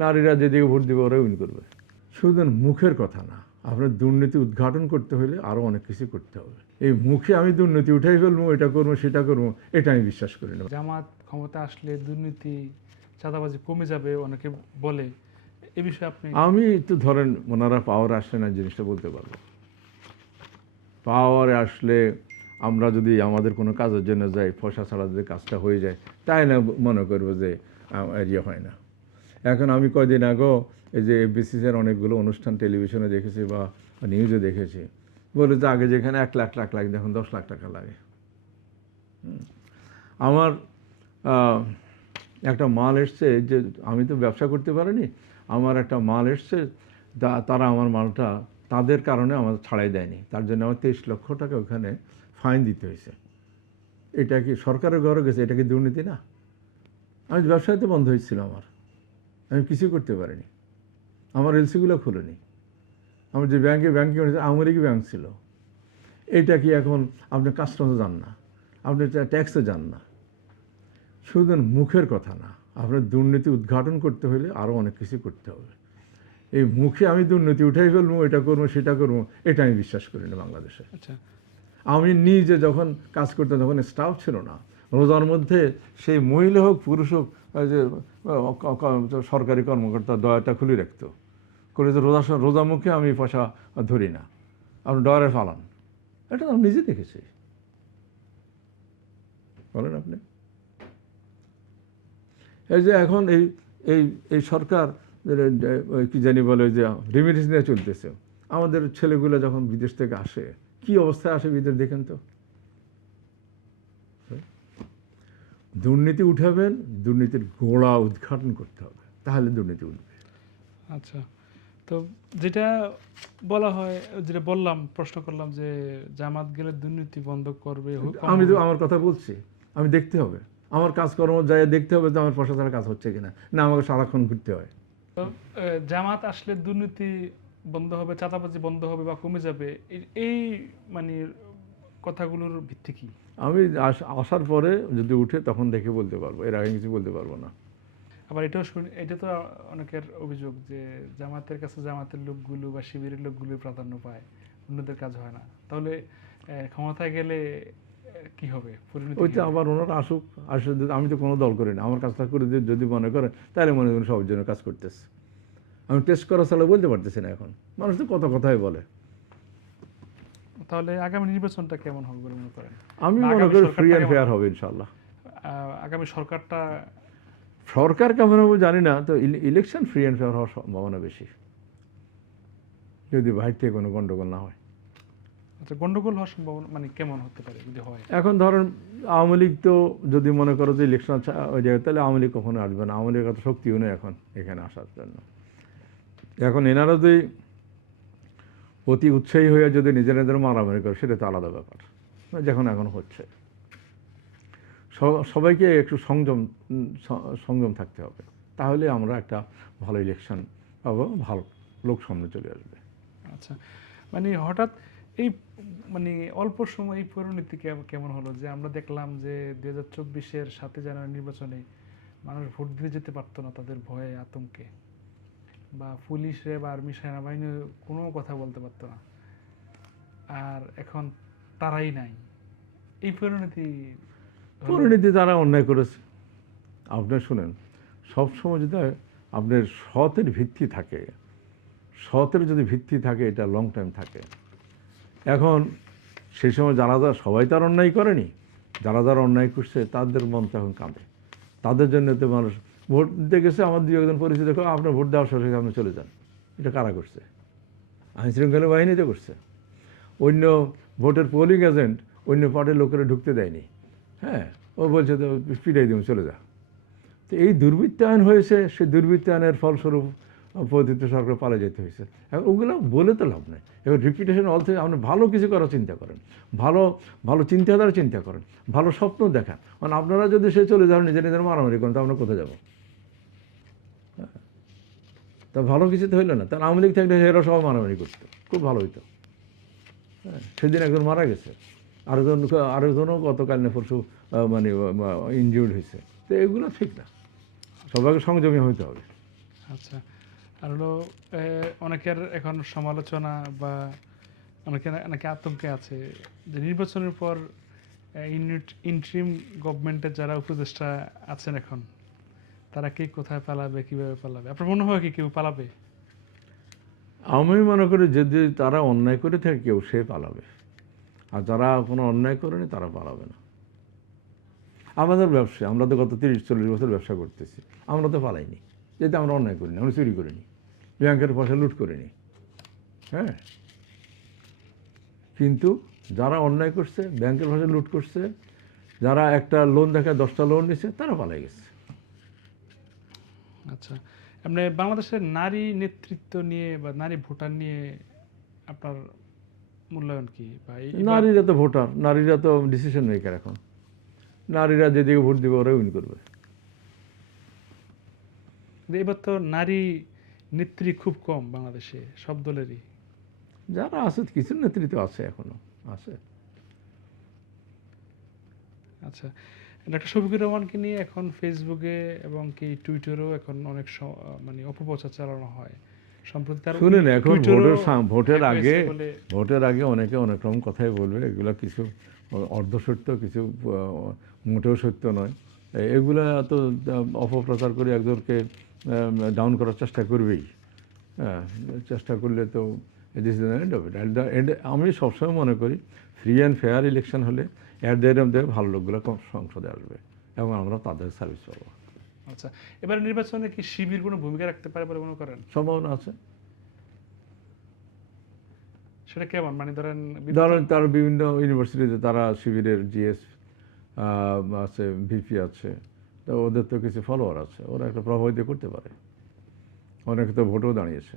নারীরা যেদিকে ভোট দেবে ওরাই উইন করবে। শুধু মুখের কথা না, আপনার দুর্নীতি উদ্ঘাটন করতে হলে আরও অনেক কিছু করতে হবে। এই মুখে আমি দুর্নীতি উঠাই ফেলবো, এটা করবো সেটা করবো, এটা আমি বিশ্বাস করি না। জামাত ক্ষমতা আসলে দুর্নীতি চাঁদাবাজি কমে যাবে অনেকে বলে, এ বিষয়ে আপনি? আমি তো ধরেন ওনারা পাওয়ারে আসলে না জিনিসটা বলতে পারবো। পাওয়ারে আসলে আমরা যদি আমাদের কোনো কাজের জন্য যাই, পয়সা ছাড়া যদি কাজটা হয়ে যায়, তাই না মনে করবো যে ইয়ে হয় না। এখন আমি কয়দিন আগেও এই যে এফবিসিসির অনেকগুলো অনুষ্ঠান টেলিভিশনে দেখেছি বা নিউজে দেখেছি, বলে যে আগে যেখানে 1 লাখ এখন 10 লাখ টাকা লাগে। আমার একটা মাল এসছে, যে আমি তো ব্যবসা করতে পারিনি, আমার একটা মাল এসছে, তারা আমার মালটা তাদের কারণে আমার ছাড়াই দেয়নি, তার জন্য আমার 23 লক্ষ টাকা ওখানে ফাইন দিতে হয়েছে। এটা কি সরকারের ঘরে গেছে? এটা কি দুর্নীতি না? আমি ব্যবসায় তো বন্ধ হয়েছিল আমার, আমি কিছুই করতে পারিনি, আমার এলসিগুলো খুলেনি। আমার যে ব্যাংকে আওয়ামী লীগ ব্যাংক ছিল, এইটা কি এখন আপনি কাস্টমসে যান না, আপনি ট্যাক্সে যান না। শুধু মুখের কথা না, আপনার দুর্নীতি উদ্ঘাটন করতে হলে আরও অনেক কিছু করতে হবে। এই মুখে আমি দুর্নীতি উঠাই ফেলবো, এটা করবো সেটা করবো, এটা আমি বিশ্বাস করি না বাংলাদেশে। আচ্ছা, আমি নিজে যখন কাজ করতাম তখন স্টাফ ছিল না, রোজার মধ্যে সেই মহিলা হোক পুরুষ হোক, যে সরকারি কর্মকর্তা দয়াটা খুলে রাখতো, করে যে রোজা মুখে আমি পয়সা ধরি না, আপনি ডয়ারে ফালান। এটা আমি নিজে দেখেছি, বলেন আপনি। এই যে এখন এই এই এই সরকার কি জানি বলে যে রেমিটেন্স নিয়ে চলতেছে, আমাদের ছেলেগুলো যখন বিদেশ থেকে আসে কি অবস্থায় আসে বিদেশ দেখেন তো। দুর্নীতি উঠাবেন, দুর্নীতির গোড়া উদ্ঘাটন করতে হবে, তাহলে দুর্নীতি উঠবে। আচ্ছা, তো যেটা বলা হয়, যেটা বললাম, প্রশ্ন করলাম যে জামাত গেলে দুর্নীতি বন্ধ করবে, আমি তো আমার কথা বলছি, আমি দেখতে হবে, আমার কাজকর্ম যাই দেখতে হবে যে আমার পয়সা ছাড়া কাজ হচ্ছে কিনা, না আমাকে সারাক্ষণ ঘুরতে হয়। তো জামাত আসলে দুর্নীতি বন্ধ হবে, চাঁদাবাজি বন্ধ হবে বা কমে যাবে, এই মানে কথাগুলোর ভিত্তি কি? আমি আসার পরে যদি উঠে তখন দেখে বলতে পারবো, এর আগে কিছু বলতে পারবো না। আবার এটাও শুনি, এটা তো অনেকের অভিযোগ যে জামাতের কাছে জামাতের লোকগুলো বা শিবিরের লোকগুলো প্রাধান্য পায়, অন্যদের কাজ হয় না। তাহলে ক্ষমতায় গেলে কি হবে, পরিণতি কি ওইটা হবে? আবার ওনারা আসুক, আসলে আমি তো কোনো দল করি না, আমার কাজটা করে যদি মনে করে তাহলে মনে করেন সবার জন্য কাজ করতেছে। আমি টেস্ট করা ছাড়া বলতে পারতেছি না, এখন মানুষ তো কত কথাই বলে। তাহলে আগামী নির্বাচনটা কেমন হবে বলে মনে করেন? আমি বা মনে আগামী করি ফ্রি সরকারটা অ্যান্ড কেমন ফেয়ার হবে? হবে ইনশাল্লাহ। আগামী সরকারটা সরকার কেমন হবে জানি না, তো ইলেকশন ফ্রি অ্যান্ড ফেয়ার হওয়ার সম্ভাবনা বেশি, যদি বাইরে থেকে কোনো গন্ডগোল না হয়। আচ্ছা, গন্ডগোল হওয়ার সম্ভাবনা মানে কেমন হতে পারে যদি হয়? এখন ধরেন আওয়ামী লীগ তো যদি মনে করো যে ইলেকশন ওই জায়গায়, তাহলে আওয়ামী লীগ কখনো আসবে না, আওয়ামী লীগের এত শক্তিও নেই এখন এখানে আসার জন্য। এখন এনারা যদি অতি উৎসাহী হয়ে যদি নিজেদের মারামারি করে সেটা তো আলাদা ব্যাপার, যখন এখন হচ্ছে। সবাইকে একটু সংযম থাকতে হবে, তাহলে আমরা একটা ভালো ইলেকশন পাবো, ভালো লোক সামনে চলে আসবে। আচ্ছা, মানে হঠাৎ এই মানে অল্প সময় এই পরিণতি কেমন হলো যে আমরা দেখলাম যে 2024-এর 7 জানুয়ারি নির্বাচনে মানুষ ভোট দিতে যেতে পারতো না তাদের ভয়ে আতঙ্কে, বা পুলিশে বা আর্মি সেনাবাহিনী কোনো কথা বলতে পারতো না, আর এখন তারাই নাই। এই পরিণতি তারা অন্যায় করেছে। আপনার শুনেন, সবসময় যদি আপনার সতের ভিত্তি থাকে, সতের যদি ভিত্তি থাকে এটা লং টাইম থাকে। এখন সেই সময় যারা সবাই তার অন্যায় করেনি, যারা অন্যায় করছে তাদের মন তো এখন কাঁদে, তাদের জন্য তো মানুষ ভোট দিতে গেছে। আমার দুই একজন পরিচিত দেখো, আপনার ভোট দেওয়ার সাথে আপনি চলে যান। এটা কারা করছে? আইন শৃঙ্খলা বাহিনীতে করছে। অন্য ভোটের পোলিং এজেন্ট অন্য পার্টির লোকেরা ঢুকতে দেয়নি। হ্যাঁ, ও বলছে তো পিটাই দিব, চলে যা। তো এই দুর্বৃত্তায়ন হয়েছে, সেই দুর্বৃত্তায়নের ফলস্বরূপ পতিত সরকার পালিয়ে যেতে হয়েছে। এখন ওগুলো বলে তো লাভ নেই। এবার রিপিটেশন অল থেকে আপনি ভালো কিছু করার চিন্তা করেন, ভালো ভালো চিন্তাধারা চিন্তা করেন, ভালো স্বপ্ন দেখান। কারণ আপনারা যদি সে চলে যান নিজের মারামারি করেন, তা আমরা কোথায় যাবো? তা ভালো কিছু তো হইলো না। তার আওয়ামী লীগ থাকলে এরা সবাই মারামারি করতো, খুব ভালো হইতো। হ্যাঁ, সেদিন একজন মারা গেছে, আরেকজনও গতকাল না পরশু মানে ইনজিউর্ড হয়েছে। তো এগুলো ঠিক না, সবাইকে সংযমী হইতে হবে। আচ্ছা, আর হলো অনেকের এখন সমালোচনা বা অনেকে আতঙ্কে আছে যে নির্বাচনের পর ইন্ট্রিম গভর্নমেন্টের যারা উপদেষ্টা আছেন এখন, তারা কে কোথায় পালাবে, কিভাবে পালাবে? আপনার মনে হয় কি কেউ পালাবে? আমি মনে করি যদি তারা অন্যায় করে থাকে কেউ সে পালাবে, আর যারা কোনো অন্যায় করেনি তারা পালাবে না। আমাদের ব্যবসা, আমরা তো গত 30-40 বছর ব্যবসা করতেছি, আমরা তো পালাইনি, যেহেতু আমরা অন্যায় করিনি, আমরা চুরি করিনি, ব্যাংকের পয়সা লুট করিনি। হ্যাঁ, কিন্তু যারা অন্যায় করছে, ব্যাংকের পয়সা লুট করছে, যারা একটা লোন দেখে 10টা লোন নিছে, তারা পালাই গেছে। আচ্ছা, আপনি বাংলাদেশের নারী নেতৃত্ব নিয়ে বা নারী ভোটার নিয়ে আপনার মূল্যায়ন কি? বা নারীরা তো ভোটার, নারীরা তো ডিসিশন মেকার। এখন নারীরা যেদিকে ভোট দিবে ওরা উইন করবে। এবার তো নারী নেত্রী খুব কম বাংলাদেশে, সব দলেরই। যারা আছে কিছু নেতৃত্ব আছে, এখনো আছে। আচ্ছা, ডক্টর শফিকুর রহমানকে নিয়ে এখন ফেসবুকে এবং কি টুইটারেও এখন অনেক মানে অপপ্রচার চালানো হয় সম্প্রতি। তার শুনেন, এখন ভোটের হ্যাক আগে হয়েছে বলে অনেকে অনেক রকম কথাই বলবে, এগুলো কিছু অর্ধসত্য, কিছু মোটেও সত্য নয়। এগুলা তো অপপ্রচার করে একজনকে ডাউন করার চেষ্টা করবেই। হ্যাঁ, চেষ্টা করলে তো this is end of it. আমি সবসময় মনে করি ফ্রি অ্যান্ড ফেয়ার ইলেকশন হলে এর দেয় ভালো লোকগুলো সংসদে আসবে এবং আমরা তাদের সার্ভিস পাবো। আচ্ছা, এবার নির্বাচনে কি শিবির কোনো ভূমিকা রাখতে পারে বলে মনে করেন? সম্ভাবনা আছে। সেটা কেমন? মানে ধরেন তারা বিভিন্ন ইউনিভার্সিটিতে তারা শিবিরের জিএস আছে, ভিপি আছে, তো ওদের তো কিছু ফলোয়ার আছে, ওরা একটা প্রভাবিত করতে পারে। অনেকে তো ভোটেও দাঁড়িয়েছে।